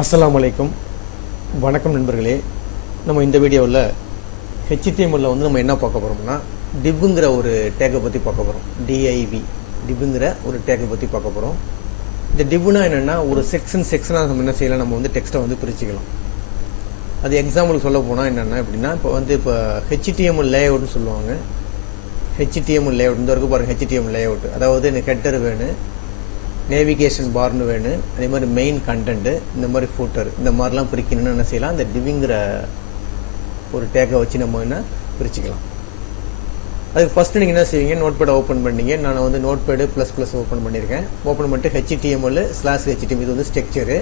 அஸ்ஸலாமு அலைக்கும். வணக்கம் நண்பர்களே. நம்ம இந்த வீடியோவில் ஹெச்டிஎம்எல்ல வந்து நம்ம என்ன பார்க்க போகிறோம்னா டிவ்ங்கிற ஒரு டேக்கை பற்றி பார்க்க போகிறோம். டிஐவி டிவ்ங்கிற ஒரு டேக்கை பற்றி பார்க்க போகிறோம். இந்த டிவ்னா என்னென்னா ஒரு செக்ஷனாக நம்ம என்ன செய்யலாம், நம்ம வந்து டெக்ஸ்ட்டை வந்து பிரிச்சுக்கலாம். அது எக்ஸாம்பிளுக்கு சொல்ல போனால் என்னென்னா எப்படின்னா இப்போ ஹெச்டிஎம்எல் லேஅவுட்னு சொல்லுவாங்க. ஹெச்டிஎம்எல் லேஅவுட் இந்த வரைக்கும் பாருங்கள். ஹெச்டிஎம்எல் லேஅவுட் அதாவது இந்த ஹெட்டர் வேணும், நேவிகேஷன் பார்னு வேணும், அதே மாதிரி மெயின் கண்டென்ட்டு, இந்த மாதிரி ஃபூட்டர், இந்த மாதிரிலாம் பிரிக்கணும்னு என்ன செய்யலாம், இந்த டிவ்ங்கிற ஒரு டேக்கை வச்சு நம்ம என்ன பிரிச்சுக்கலாம். அதுக்கு ஃபஸ்ட்டு நீங்கள் என்ன செய்வீங்க, நோட்பேடை ஓப்பன் பண்ணீங்க. நான் வந்து நோட்பேடு ++ ஓப்பன் பண்ணியிருக்கேன். ஓப்பன் பண்ணிட்டு HTML/HTML இது வந்து ஸ்ட்ரக்சரு.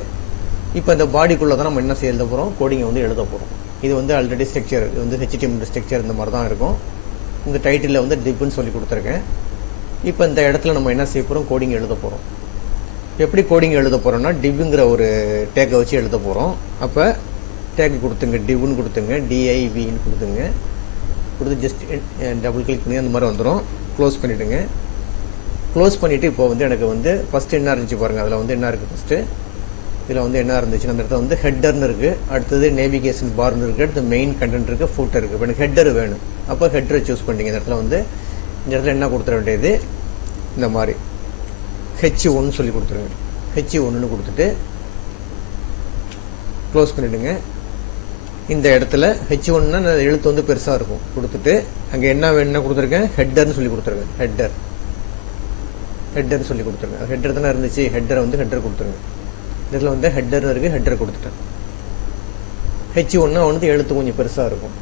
இப்போ இந்த பாடிக்குள்ளே தான் நம்ம என்ன செய்ய எழுத போகிறோம், கோடிங்கை வந்து எழுத போகிறோம். இது வந்து ஆல்ரெடி ஸ்ட்ரக்சர், இது வந்து HTML ஸ்ட்ரக்சர் இந்த மாதிரி தான் இருக்கும். இந்த டைட்டிலில் வந்து டிவ்னு சொல்லி கொடுத்துருக்கேன். இப்போ இந்த இடத்துல நம்ம என்ன செய்ய போகிறோம், கோடிங் எழுத போகிறோம். எப்படி கோடிங் எழுத போகிறோம்னா டிவ்ங்கிற ஒரு டேக்கை வச்சு எழுத போகிறோம். அப்போ டேக் கொடுத்துங்க, டிவ்னு கொடுத்துங்க, டிஐவின்னு கொடுத்துங்க. கொடுத்து ஜஸ்ட் டபுள் கிளிக் பண்ணி அந்த மாதிரி வந்துடும். க்ளோஸ் பண்ணிவிடுங்க. க்ளோஸ் பண்ணிவிட்டு இப்போ வந்து எனக்கு வந்து ஃபஸ்ட்டு என்ன இருந்துச்சு பாருங்கள். அதில் வந்து என்ன இருக்குது, ஃபஸ்ட்டு இதில் வந்து என்ன இருந்துச்சு, அந்த இடத்துல வந்து ஹெட்டர்னு இருக்குது, அடுத்தது நேவிகேஷன் பார்னு இருக்குது, அடுத்து மெயின் கண்டென்ட் இருக்குது, ஃபூட்டர் இருக்குது. இப்போ எனக்கு ஹெட்டர் வேணும். அப்போ ஹெட்டரை சூஸ் பண்ணிங்க. இந்த இடத்துல வந்து இந்த இடத்துல என்ன கொடுத்துட வேண்டியது, இந்த மாதிரி H1 சொல்லி கொடுத்துருங்க. H1ன்னு கொடுத்துட்டு க்ளோஸ் பண்ணிவிடுங்க. இந்த இடத்துல H1னா எழுத்து வந்து பெருசாக இருக்கும். கொடுத்துட்டு அங்கே என்ன வேணும்னா கொடுத்துருக்கேன், ஹெட்டர்னு சொல்லி கொடுத்துருங்க. ஹெட்டர்னு சொல்லி கொடுத்துருங்க. ஹெட்டர் தானே இருந்துச்சு, ஹெட்டரை வந்து ஹெட்டர் கொடுத்துருங்க. இதில் வந்து ஹெட்டர்னு இருக்குது, ஹெட்டரை கொடுத்துட்டேன். H1னா வந்து எழுத்து கொஞ்சம் பெருசாக இருக்கும்,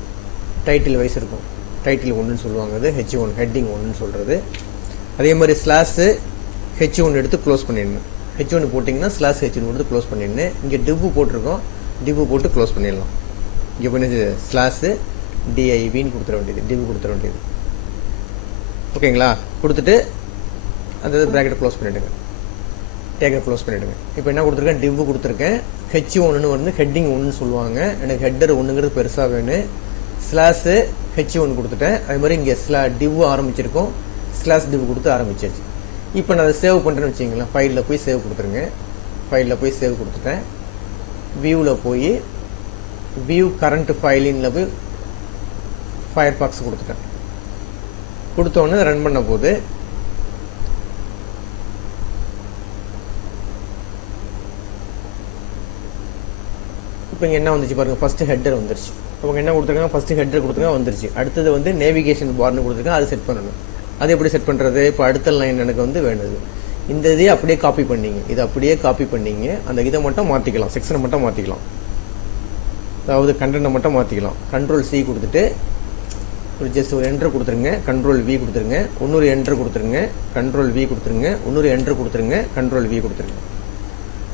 டைட்டில் வைஸ் இருக்கும். டைட்டில் 1ன்னு சொல்லுவாங்க. அது H1 ஹெட்டிங் 1ன்னு சொல்கிறது. அதே மாதிரி ஸ்லாஷு H1 எடுத்து க்ளோஸ் பண்ணிடணும். H1 போட்டிங்கன்னா /H1 எடுத்து க்ளோஸ் பண்ணிடணும். இங்கே டிவ் போட்டிருக்கோம், டிவ் போட்டு க்ளோஸ் பண்ணிடலாம். இங்கே பண்ணி ஸ்லாஷு டிஐவின்னு கொடுத்துட வேண்டியது, டிவ் கொடுத்துட வேண்டியது. ஓகேங்களா? கொடுத்துட்டு அந்த ப்ராக்கெட்டை க்ளோஸ் பண்ணிவிடுங்க, டேக்கை க்ளோஸ் பண்ணிவிடுங்க. இப்போ என்ன கொடுத்துருக்கேன், டிவ் கொடுத்துருக்கேன். H1ன்னு வந்து ஹெட்டிங் 1ன்னு சொல்லுவாங்க. எனக்கு ஹெட்டர் 1ங்கிறது பெருசாக வேணும். ஸ்லாஷு H1 கொடுத்துட்டேன். அதே மாதிரி இங்கே டிவ் ஆரம்பிச்சிருக்கோம், ஸ்லாஷ் டிவ் கொடுத்து ஆரம்பிச்சாச்சு. இப்போ நான் அதை சேவ் பண்ணுறேன்னு வச்சிங்களேன். ஃபைலில் போய் சேவ் கொடுத்துருங்க. ஃபைலில் போய் சேவ் கொடுத்துட்டேன். வியூவில் போய் வியூ கரண்ட் ஃபைலிங்கில் போய் ஃபயர்பாக்ஸ் கொடுத்துட்டேன். கொடுத்தோன்னே ரன் பண்ண போது இப்போ இங்கே என்ன வந்துச்சு பாருங்கள், ஃபஸ்ட்டு ஹெட்டர் வந்துருச்சு. அவங்க என்ன கொடுத்துருக்காங்க, ஃபஸ்ட்டு ஹெட்டர் கொடுத்துருக்காங்க, வந்துருச்சு. அடுத்தது வந்து நேவிகேஷன் பார்னு கொடுத்துருக்காங்க, அது செட் பண்ணணும். அது எப்படி செட் பண்ணுறது, இப்போ அடுத்த லைன் எனக்கு வந்து வேணுது. இந்த இதையே அப்படியே காப்பி பண்ணிங்க, இதை அப்படியே காப்பி பண்ணிங்க. அந்த இதை மட்டும் மாற்றிக்கலாம், செக்ஷனை மட்டும் மாற்றிக்கலாம், அதாவது கண்டென்ட்டை மட்டும் மாற்றிக்கலாம். Ctrl+C கொடுத்துட்டு ஒரு ஜஸ்ட் ஒரு என்ட்ரு கொடுத்துருங்க, Ctrl+V கொடுத்துருங்க, இன்னொரு என்ட்ரு கொடுத்துருங்க, Ctrl+V கொடுத்துருங்க, இன்னொரு என்ட்ரு கொடுத்துருங்க, Ctrl+V கொடுத்துருங்க.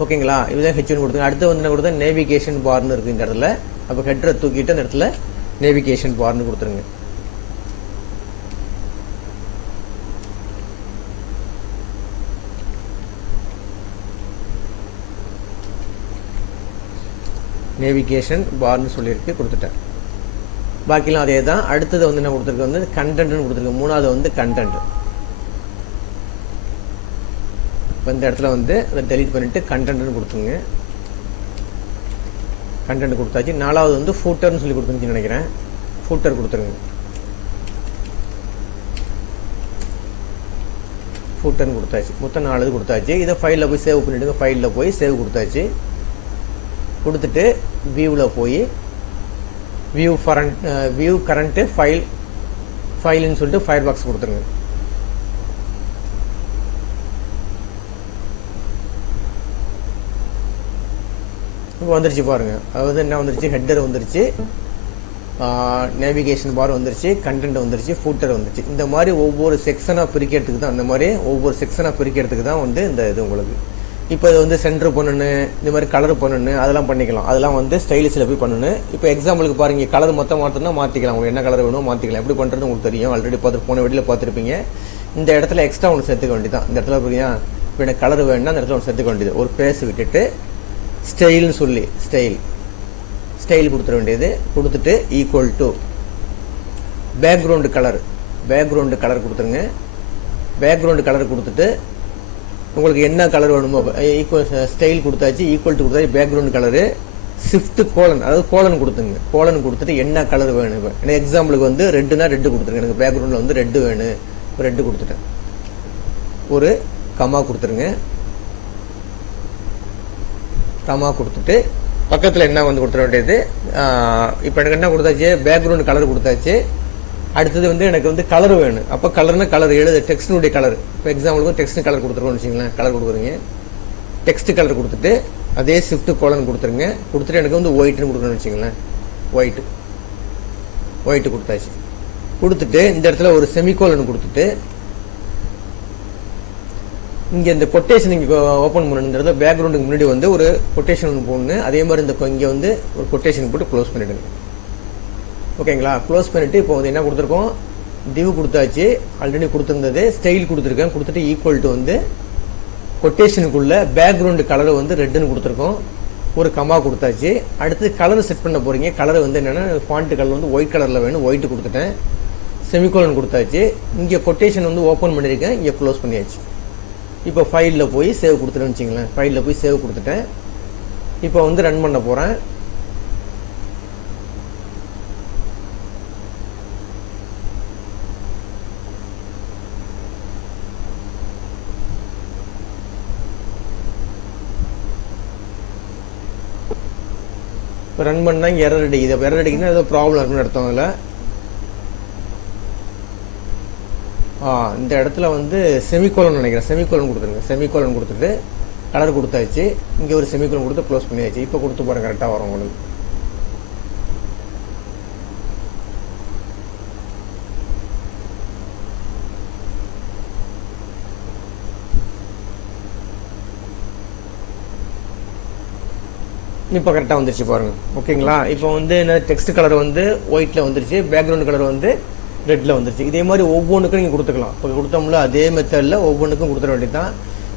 ஓகேங்களா? இதுதான் H1 கொடுத்துருங்க. அடுத்து வந்து என்ன கொடுத்தா, நேவிகேஷன் பார்னு இருக்குது இந்த இடத்துல. அப்போ ஹெட்டரை தூக்கிட்டு அந்த இடத்துல நேவிகேஷன் பார்னு கொடுத்துருங்க. நேவிகேஷன் பார்னு சொல்லியிருக்கு, கொடுத்துட்டேன். பாக்கிலாம் அதே தான். அடுத்தது வந்து என்ன கொடுத்துருக்கு, வந்து கண்டென்ட்னு கொடுத்துருக்கு. மூணாவது வந்து கண்டென்ட். இப்போ இந்த இடத்துல வந்து அதை டெலீட் பண்ணிவிட்டு கண்டென்ட்னு கொடுத்துருங்க. கண்டென்ட் கொடுத்தாச்சு. நாலாவது வந்து ஃபூட்டர்னு சொல்லி கொடுத்துருந்துச்சு நினைக்கிறேன். ஃபூட்டர் கொடுத்துருங்க. ஃபூட்டர்னு கொடுத்தாச்சு. மொத்தம் 4 கொடுத்தாச்சு. இதை ஃபைலில் போய் சேவ் பண்ணிவிடுங்க. ஃபைலில் போய் சேவ் கொடுத்தாச்சு. கொடுத்துட்டு வியூவில் போய் வியூ கரண்ட்டு ஃபைல்னு சொல்லிட்டு ஃபயர்பாக்ஸ் கொடுத்துருங்க. இப்போ வந்துருச்சு பாருங்கள். அதாவது என்ன வந்துருச்சு, ஹெட்டர் வந்துருச்சு, நேவிகேஷன் பார் வந்துருச்சு, கண்டென்ட் வந்துருச்சு, ஃபூட்டர் வந்துருச்சு. இந்த மாதிரி ஒவ்வொரு செக்ஷனாக பிரிக்கிறதுக்கு தான், அந்த மாதிரி ஒவ்வொரு செக்ஷனாக பிரிக்கிறதுக்கு தான் வந்து இந்த இது உங்களுக்கு. இப்போ இது வந்து சென்டர் பண்ணணும், இந்த மாதிரி கலர் பண்ணணும், அதெல்லாம் பண்ணிக்கலாம். அதெல்லாம் வந்து ஸ்டைலிஷில் போய் பண்ணணும். இப்போ எக்ஸாம்பிளுக்கு பாருங்கள், கலர் மொத்தம் மாற்றணும்னா மாற்றிக்கலாம். உங்களுக்கு என்ன கலர் வேணுமோ மாற்றிக்கலாம். எப்படி பண்ணுறது உங்களுக்கு தெரியும், ஆல்ரெடி போன வீடியோவில் பார்த்துருப்பீங்க. இந்த இடத்துல எக்ஸ்ட்ரா ஒன்று சேர்த்துக்க வேண்டியதான். இந்த இடத்துல பார்த்தீங்கன்னா இப்போ எனக்கு கலர் வேணும்னா அந்த இடத்துல ஒன்று சேர்த்துக்க வேண்டியது. ஒரு பேஸ் விட்டுட்டு ஸ்டைல்னு சொல்லி ஸ்டைல் கொடுத்துட வேண்டியது. கொடுத்துட்டு ஈக்குவல் டு பேக்ரவுண்டு கலர் கொடுத்துருங்க. பேக்ரவுண்டு கலர் கொடுத்துட்டு உங்களுக்கு என்ன கலர் வேணுமோ ஸ்டைல் கொடுத்தாச்சு, ஈக்குவல் டு கொடுத்தாச்சு, பேக்ரவுண்ட் கலரு ஷிஃப்ட் கோலன், அதாவது கோலன் கொடுத்துங்க. கோலன் கொடுத்துட்டு என்ன கலர் வேணும். இப்போ எனக்கு எக்ஸாம்பிளுக்கு வந்து ரெட்டுனா ரெட்டு கொடுத்துருங்க. எனக்கு பேக்ரவுண்டில் வந்து ரெட்டு வேணும், இப்போ ரெட்டு கொடுத்துட்டேன். ஒரு கமா கொடுத்துருங்க. கமா கொடுத்துட்டு பக்கத்தில் என்ன வந்து கொடுத்துட வேண்டியது. இப்போ எனக்கு என்ன கொடுத்தாச்சு, பேக்ரவுண்ட் கலர் கொடுத்தாச்சு. அடுத்தது வந்து எனக்கு வந்து கலர் வேணும். அப்போ கலர்னா கலர் எழுது, டெக்ஸ்டினுடைய கலர். இப்போ எக்ஸாம்பிளுக்கு டெக்ஸ்ட் கலர் கொடுத்துருக்கோம்னு வச்சுங்களேன். கலர் கொடுக்குறீங்க, டெக்ஸ்ட் கலர் கொடுத்துட்டு அதே ஷிஃப்ட் கோலன் கொடுத்துருங்க. கொடுத்துட்டு எனக்கு வந்து ஒயிட்னு கொடுக்கணும்னு வச்சுங்களேன். ஒயிட்டு கொடுத்தாச்சு. கொடுத்துட்டு இந்த இடத்துல ஒரு செமிகோலன் கொடுத்துட்டு இங்கே இந்த கொட்டேஷன் இங்கே ஓப்பன் பண்ணணும். இந்த இடத்துல பேக்ரவுண்டுக்கு முன்னாடி வந்து ஒரு கொட்டேஷன் ஒன்று போடணும். அதே மாதிரி இந்த இங்கே வந்து ஒரு கொட்டேஷன் போட்டு க்ளோஸ் பண்ணிவிடுங்க. ஓகேங்களா? க்ளோஸ் பண்ணிவிட்டு இப்போ வந்து என்ன கொடுத்துருக்கோம், டிவ் கொடுத்தாச்சு. ஆல்ரெடி கொடுத்துருந்தது ஸ்டைல் கொடுத்துருக்கேன். கொடுத்துட்டு ஈக்குவல் டு வந்து கொட்டேஷனுக்குள்ள பேக்ரவுண்டு கலர் வந்து ரெட்டுன்னு கொடுத்துருக்கோம். ஒரு கமா கொடுத்தாச்சு. அடுத்து கலர் செட் பண்ண போகிறீங்க. கலர் வந்து என்னென்னா ஃபாண்ட் கலர் வந்து ஒயிட் கலரில் வேணும். ஒயிட்டு கொடுத்துட்டேன். செமிகோலன் கொடுத்தாச்சு. இங்கே கொட்டேஷன் வந்து ஓப்பன் பண்ணியிருக்கேன். இங்கே க்ளோஸ் பண்ணியாச்சு. இப்போ ஃபைலில் போய் சேவ் கொடுத்துட்டேன்னு வச்சிங்களேன். ஃபைலில் போய் சேவ் கொடுத்துட்டேன். இப்போ வந்து ரன் பண்ண போகிறேன். இப்போ ரன் பண்ணால் இங்கே எரர் அடிக்குது. அப்போ எரர் அடிக்குதுன்னா ஏதோ ப்ராப்ளம் இருக்குன்னு அர்த்தம். அதில் இந்த இடத்துல வந்து செமிகோலன் நினைக்கிறேன். செமிகோலன் கொடுத்துருங்க. செமிகோலன் கொடுத்துட்டு கலர் கொடுத்தாச்சு. இங்கே ஒரு செமிகோலன் கொடுத்து க்ளோஸ் பண்ணியாச்சு. இப்போ கொடுத்து பாருங்க, கரெக்டாக வரும் உங்களுக்கு. இப்போ கரெக்டாக வந்துருச்சு பாருங்க. ஓகேங்களா? இப்போ வந்து என்ன டெக்ஸ்ட் கலர் வந்து ஒயிட்டில் வந்துருச்சு, பேக்ரவுண்ட் கலர் வந்து ரெட்டில் வந்துருச்சு. இதே மாதிரி ஒவ்வொன்றுக்கும் நீங்கள் கொடுத்துக்கலாம். இப்போ கொடுத்தோம்ல அதே மெத்தடில் ஒவ்வொன்றுக்கும் கொடுத்துட வேண்டியது தான்.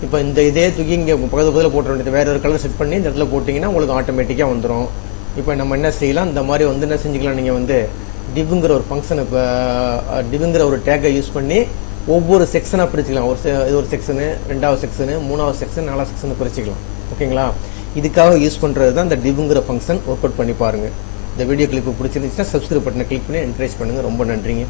இப்போ இந்த இதே தூக்கி இங்கே பக்கத்தில் போட்ட வேண்டியது, வேறு ஒரு கலர் செட் பண்ணி இந்த இடத்துல போட்டிங்கன்னா உங்களுக்கு ஆட்டோமேட்டிக்காக வந்துடும். இப்போ நம்ம என்ன செய்யலாம், இந்த மாதிரி வந்து என்ன செஞ்சுக்கலாம், நீங்கள் வந்து டிவ்ங்கிற ஒரு ஃபங்க்ஷன், இப்போ டிவ்ங்கிற ஒரு டேக்கை யூஸ் பண்ணி ஒவ்வொரு செக்ஷனாக பிரிச்சுக்கலாம். இது ஒரு செக்ஷனு, ரெண்டாவது செக்ஷனு, மூணாவது செக்ஷன், நாலாவது செக்ஷனை பிரிச்சுக்கலாம். ஓகேங்களா? இதுக்காக யூஸ் பண்ணுறது தான் இந்த டிவ்ங்கிற ஃபங்க்ஷன். ஒர்க் அவுட் பண்ணி பாருங்கள். இந்த வீடியோ கிளிப்பு பிடிச்சிருந்துச்சுன்னா சப்ஸ்கிரைப் பட்டனை கிளிக் பண்ணி என்கரேஜ் பண்ணுங்கள். ரொம்ப நன்றிங்க.